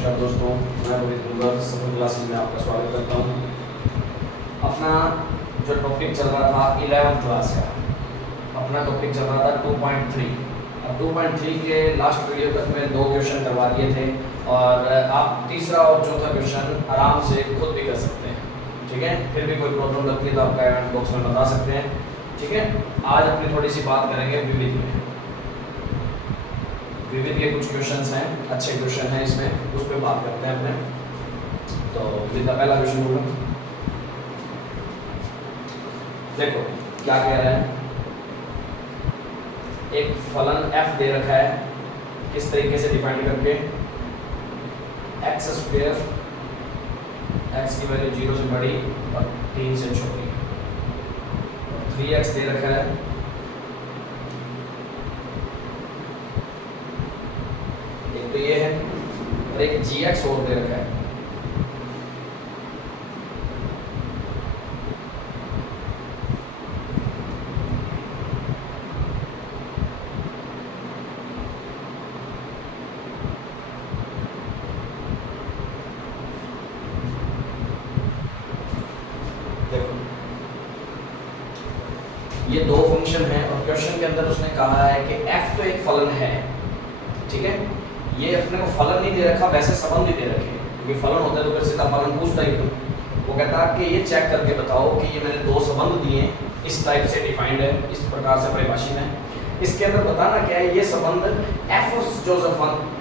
नमस्कार दोस्तों, मैं रोहित गुंगर समूह क्लासेस में आपका स्वागत करता हूं। अपना जो टॉपिक चल रहा था 11th क्लास का, अपना टॉपिक चल रहा था 2.3। अब 2.3 के लास्ट वीडियो तक में 2 क्वेश्चन करवा दिए थे और आप तीसरा और चौथा क्वेश्चन आराम से खुद भी कर सकते हैं। ठीक है, फिर भी कोई प्रॉब्लम लगती है तो आप कमेंट बॉक्स में बता सकते हैं। ठीक है, आज अपनी थोड़ी सी बात करेंगे विविध में। विविध के कुछ क्वेश्चंस हैं, अच्छे क्वेश्चन हैं इसमें, उस पर बात करते हैं अपने। तो विविध का पहला क्वेश्चन होगा, देखो क्या कह रहे हैं। एक फलन f दे रखा है, किस तरीके से डिफाइन करके, x स्क्वायर, x की वैल्यू 0 से बड़ी और 3 से छोटी, 3x दे रखा है, तो ये है, और एक gx और दे रखा है। देखो ये 2 फंक्शन है और क्वेश्चन के अंदर उसने कहा है कि f तो एक फलन है। ठीक है, ये अपने को फलन नहीं दे रखा, वैसे संबंध ही दे रखे, क्योंकि फलन होता है तो फिर सीधा फलन पूछता ही क्यों। वो कहता है कि ये चेक करके बताओ कि ये मैंने 2 संबंध दिए, इस टाइप से डिफाइंड है, इस प्रकार से परिभाषित है। इसके अंदर बताना क्या है, ये संबंध f जो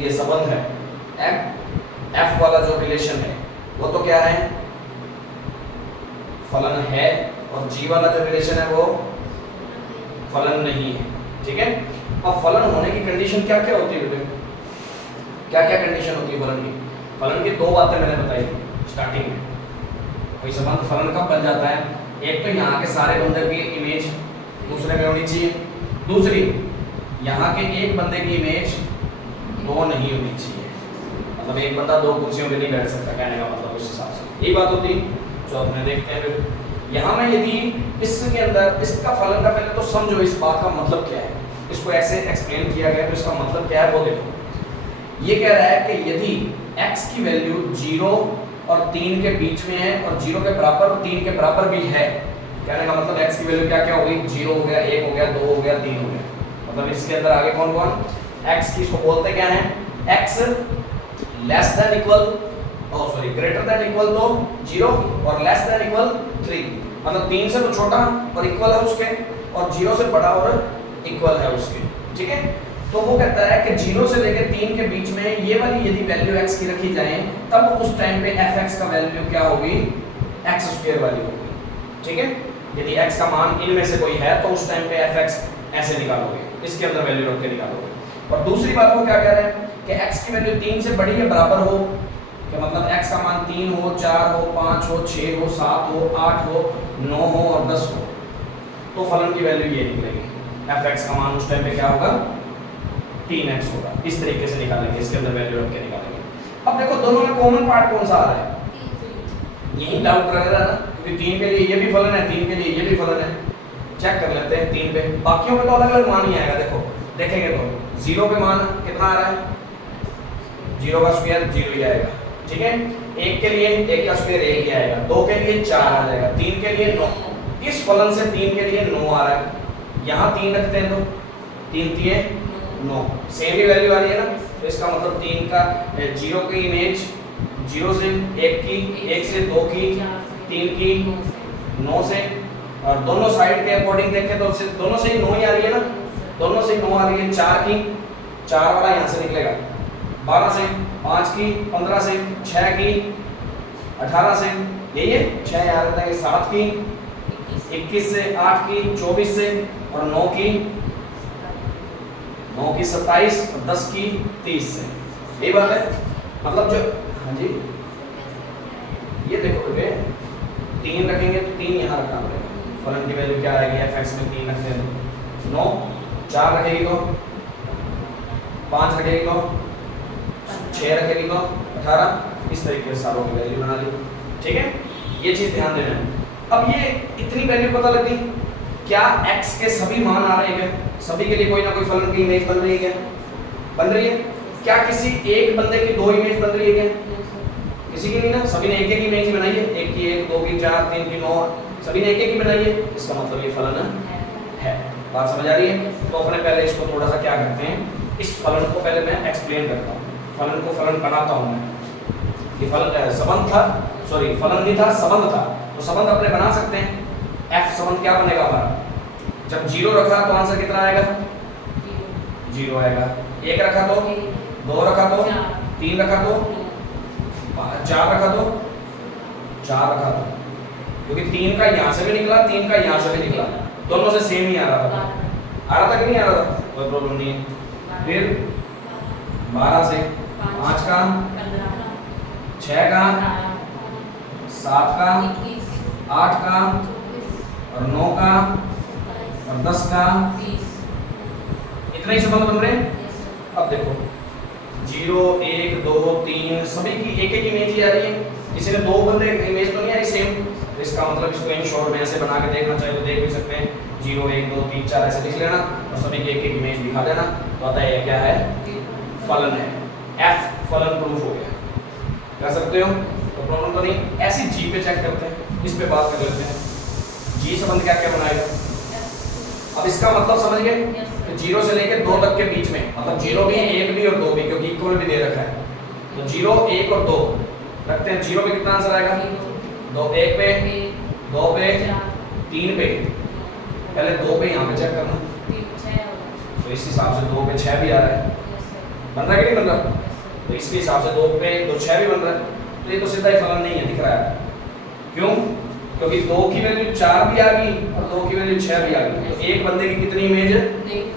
ये संबंध है, f वाला जो रिलेशन है वो तो क्या है, फलन है, और g वाला जो रिलेशन है वो फलन नहीं है। ठीक है, अब फलन होने की कंडीशन क्या क्या होती है बेटे, क्या क्या कंडीशन होती है फलन की। फलन की 2 बातें मैंने बताई थी स्टार्टिंग में। कोई संबंध फलन कब बन जाता है, एक तो यहाँ के सारे बंदे की इमेज दूसरे में होनी चाहिए, दूसरी यहाँ के एक बंदे की इमेज 2 नहीं होनी चाहिए। मतलब एक बंदा 2 कुर्सियों पे नहीं बैठ सकता, कहने का मतलब उस हिसाब से यही बात होती। जो अपने देखते हैं फिर यहाँ में यदि इसके अंदर इसका फलन का पहले तो समझो इस बात का मतलब क्या है, इसको ऐसे एक्सप्लेन किया गया तो इसका मतलब क्या है वो देखो। ये कह रहा है कि यदि x की वैल्यू 0 और 3 के बीच में है और 0 के बराबर और 3 के बराबर भी है, कहने का मतलब x की वैल्यू क्या क्या हो गई, 0 हो गया, 1 हो गया, 2 हो गया, 3 हो गया। मतलब इसके अंदर आगे कौन कौन, x की इसको बोलते क्या है, x less than equal greater than equal तो 0 और लेस देन इक्वल 3, मतलब 3 से तो छोटा और इक्वल है उसके, और 0 से बड़ा और इक्वल है उसके। ठीक है, तो वो कहता है कि 0 से लेकर 3 के बीच में ये वाली यदि वैल्यू x की रखी जाए तब उस टाइम पे fx का वैल्यू क्या होगी, x स्क्वायर वाली होगी। ठीक है, यदि x का मान इनमें से कोई है तो उस टाइम पे fx ऐसे निकालोगे, इसके अंदर वैल्यू रख के निकालोगे। और दूसरी बात वो क्या कह रहे हैं कि x की वैल्यू 3 से बड़ी या बराबर हो, कि मतलब x का मान 3 हो, 4 हो, 5 हो, 6 हो, 7 हो, 8 हो, 9 हो और 10 हो, तो फलन की वैल्यू ये निकलेगी, fx का मान उस टाइम पे क्या होगा, 3x होगा। इस तरीके से निकालेंगे, इसके अंदर वैल्यू रख के निकालेंगे। अब देखो दोनों में कॉमन पार्ट कौन सा आ रहा है, यही डाउट रह रहा है ना, क्योंकि 3 के लिए ये भी फलन है, 3 के लिए ये भी फलन है। चेक कर लेते हैं 3 पे, बाकियों पे तो अलग अलग मान ही आएगा। देखो देखेंगे तो 0 पे मान कितना आ रहा है, 0 का स्क्वायर 0 ही आएगा। ठीक है, 1 के लिए 1 का स्क्वायर 1 ही आएगा, 2 के लिए 4 आ जाएगा, 3 के लिए 9। इस फलन से 3 के लिए 9 आ रहा है, यहाँ 3 रखते हैं तो 3 3 9, सेम ही वैल्यू आ रही है ना, तो इसका मतलब 3 का 0 की इमेज 0 से 1 की, 1 से 2 की, 3 की, 9 से, और दोनों साइड के अकॉर्डिंग देखें तो दोनों से ही 9 ही आ रही है ना, दोनों से ही 9 आ रही है। 4 की, 4 वाला यहाँ से निकलेगा, 12 से, 5 की, 15 से, 6 की, 18 से, यही है 6 यहाँ रहता है, 7 की, 21 से, 8 की, 24 से, और 9 की 27 और 10 की 30 से। यही बात है, मतलब जो, हाँ जी, ये देखो बेटे 3 रखेंगे तो 3 यहाँ रखना पड़ेगा, फलन की वैल्यू क्या आएगी, fx में 3 रखते हैं तो 9, 4 रखेगी तो 5 रखेगी तो 6 रखेगी तो 18, इस तरीके से सारों की वैल्यू बना ली। ठीक है, ये चीज ध्यान देना है। अब ये इतनी वैल्यू पता लगी, क्या x के सभी मान आ रहे हैं क्या, सभी के लिए कोई ना कोई फलन की इमेज बन रही है क्या, बन रही है। क्या किसी एक बंदे की दो इमेज बन रही है क्या? किसी की नहीं ना, सभी ने एक एक इमेज बनाई है, एक की एक, दो की चार, तीन की नौ, सभी ने एक एक ही बनाई है, इसका मतलब ये फलन है। बात समझ आ रही है? तो अपने पहले इसको थोड़ा सा क्या करते हैं, इस फलन को पहले मैं एक्सप्लेन करता हूँ, फलन को फलन बनाता हूँ मैं। ये फलन संबंध था, सॉरी फलन नहीं था, संबंध था, तो संबंध अपने बना सकते हैं। एफ संबंध क्या बनेगा हमारा, जब 0 रखा तो आंसर कितना आएगा? 0 आएगा। 1 रखा तो, 2 रखा तो, 3 रखा तो, 4 रखा तो, 4 रखा तो, क्योंकि 3 का यहाँ से भी निकला, 3 का यहाँ से भी निकला, दोनों से सेम ही आ रहा था। आ रहा था कि नहीं आ रहा था? कोई प्रॉब्लम नहीं है। फिर 12 से 5 का, 6 का, 7 का, 8 का और 9 का और 10 का, इतने ही संबंध बन रहे हैं। अब देखो 0 1 2 3 सभी की एक एक इमेज ही आ रही है, किसी ने दो बंदे इमेज तो नहीं आ रही सेम, तो इसका मतलब इसको इन शॉर्ट में ऐसे बना के देखना चाहिए तो देख भी सकते हैं। 0 1 2 3 4 ऐसे लिख लेना और सभी की एक एक इमेज दिखा देना, तो आता है क्या है, फलन है। एफ फलन प्रूफ हो गया, कर सकते हो तो प्रॉब्लम तो नहीं। ऐसी जी पे चेक करते हैं, इस पे बात कर लेते हैं। जी संबंध क्या क्या बनाएगा, अब इसका मतलब समझ गए, 0 से लेकर 2 तक के बीच में, मतलब 0 भी 1 भी और 2 भी, क्योंकि इक्वल भी दे रखा है, तो 0 1 और 2 रखते हैं। 0 पे कितना आंसर आएगा, 2 1 पे, 2 पे, 3 पे, पहले 2 पे यहाँ पे चेक करना, तो इस हिसाब से 2 पे 6 भी आ रहा है, बन रहा है कि नहीं बन रहा, तो इसके हिसाब से 2 पे 2 6 भी बन रहा है, तो ये तो सीधा ही फलन नहीं है, दिख रहा है। क्यों? क्योंकि 2 की वैल्यू 4 भी आ गई और 2 की वैल्यू 6 भी आ गई, तो एक बंदे की कितनी इमेज है,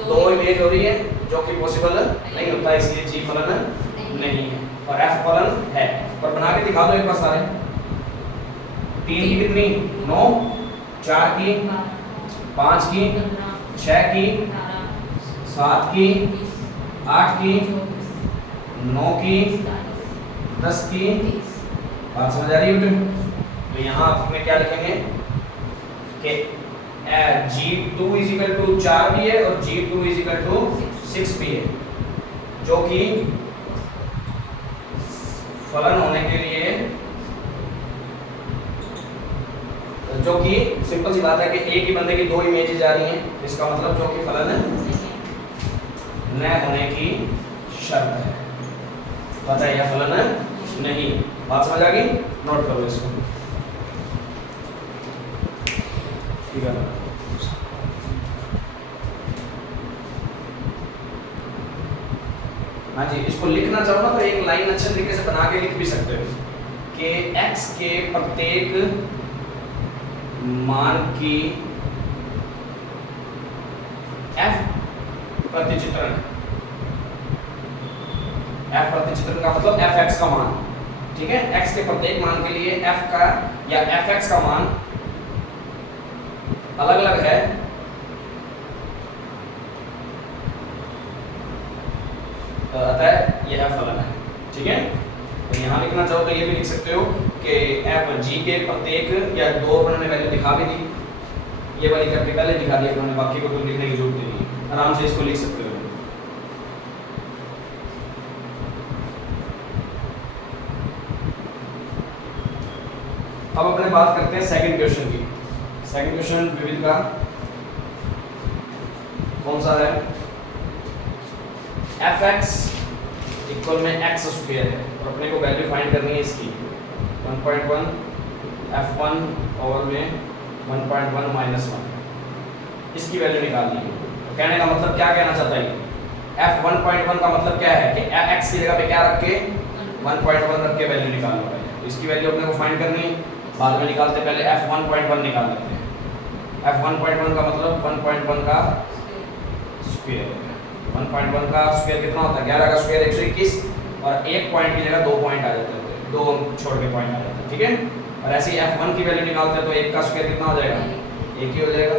2 इमेज हो रही है, जो कि पॉसिबल नहीं होता, इसलिए जी फलन नहीं है और एफ फलन है। और बना के दिखा दो एक बार सारे। 3 की कितनी, 9, 4 की, 5 की, 6 की, 7 की, 8 की, 9 की, 10 की, बात समझ आ रही है बेटे? तो यहाँ आपने क्या लिखेंगे कि G2 = 4 भी है और G2 = 6 भी है, जो कि फलन होने के लिए, जो कि सिंपल सी बात है कि एक ही बंदे की 2 इमेजेस आ रही हैं, इसका मतलब जो कि फलन न होने की शर्त है, पता है, यह फलन नहीं। बात समझ आ गई? नोट करो इसको, ठीक है। हाँ जी, इसको लिखना चाहो ना तो एक लाइन अच्छे तरीके से बना के लिख भी सकते हो कि x के प्रत्येक मान की f प्रतिचित्रण, f प्रतिचित्रण का मतलब fx का मान, ठीक है। x के प्रत्येक मान के लिए f का या fx का मान अलग अलग है, अतः यह फलन है, ठीक है। तो यहाँ लिखना चाहो तो ये भी लिख सकते हो कि एफ जी के प्रत्येक, या 2 उन्होंने वैल्यू दिखा भी दी, ये वाली करके पहले दिखा दी उन्होंने, बाकी को तो लिखने की जरूरत नहीं है, आराम से इसको लिख सकते हो। अब अपने बात करते हैं सेकंड क्वेश्चन की। सेकंड क्वेश्चन विविध का कौन सा है, fx इक्वल में x स्क्वायर है और अपने को वैल्यू फाइंड करनी है इसकी 1.1 f1 ओवर में 1.1 माइनस 1, इसकी वैल्यू निकालनी है। तो कहने का मतलब क्या कहना चाहता है, f 1.1 का मतलब क्या है कि x की जगह पे क्या रख के 1.1 रख के वैल्यू निकालना है, तो इसकी वैल्यू अपने को फाइंड करनी है, बाद में निकालते, पहले f 1.1 निकाल लेते हैं। f 1.1 का मतलब 1.1 का स्क्वायर, 1.1 का स्क्वायर कितना होता है, 11 का स्क्वायर 121, और एक पॉइंट की जगह 2 पॉइंट आ जाते हैं, 2 छोड़ के पॉइंट आ जाते हैं, ठीक है। और ऐसे ही f1 की वैल्यू निकालते हैं तो 1 का स्क्वायर कितना हो जाएगा, 1 ही हो जाएगा,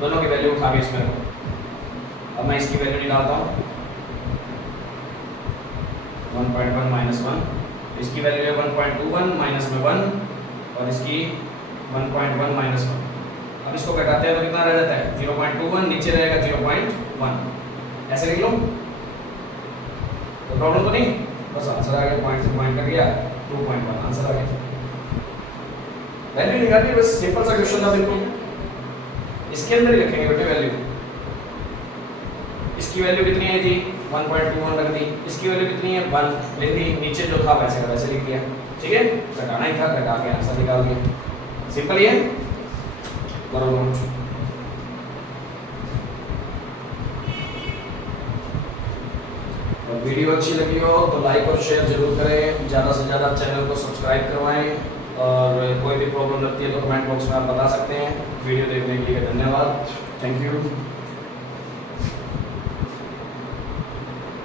दोनों की वैल्यू उठा के इसमें रखो। अब मैं इसकी वैल्यू निकालता हूँ 1.1 माइनस 1, इसकी वैल्यू है 1.21 माइनस में 1 और इसकी 1.1 माइनस 1। अब इसको घटाते हैं तो कितना रह जाता है 0.21, नीचे रहेगा 0.1, ऐसे लिख लो। तो कोई प्रॉब्लम तो नहीं, बस आंसर आ गया, पॉइंट से पॉइंट कर गया, 2.1 आंसर आ गया। वैल्यू निकालनी, बस सिंपल सा क्वेश्चन था बिल्कुल, इसके अंदर ही रखेंगे बेटे वैल्यू। इसकी वैल्यू कितनी है जी 1.21 रख दी, इसकी वैल्यू कितनी है 1 ले ली, नीचे जो था वैसे का वैसे लिख दिया, ठीक है, घटाना ही था, घटा के आंसर निकाल दिया, सिंपल ही है, करो नोट। और वीडियो अच्छी लगी हो तो लाइक और शेयर जरूर करें, ज़्यादा से ज़्यादा चैनल को सब्सक्राइब करवाएं, और कोई भी प्रॉब्लम लगती है तो कमेंट बॉक्स में आप बता सकते हैं। वीडियो देखने के लिए धन्यवाद, थैंक यू।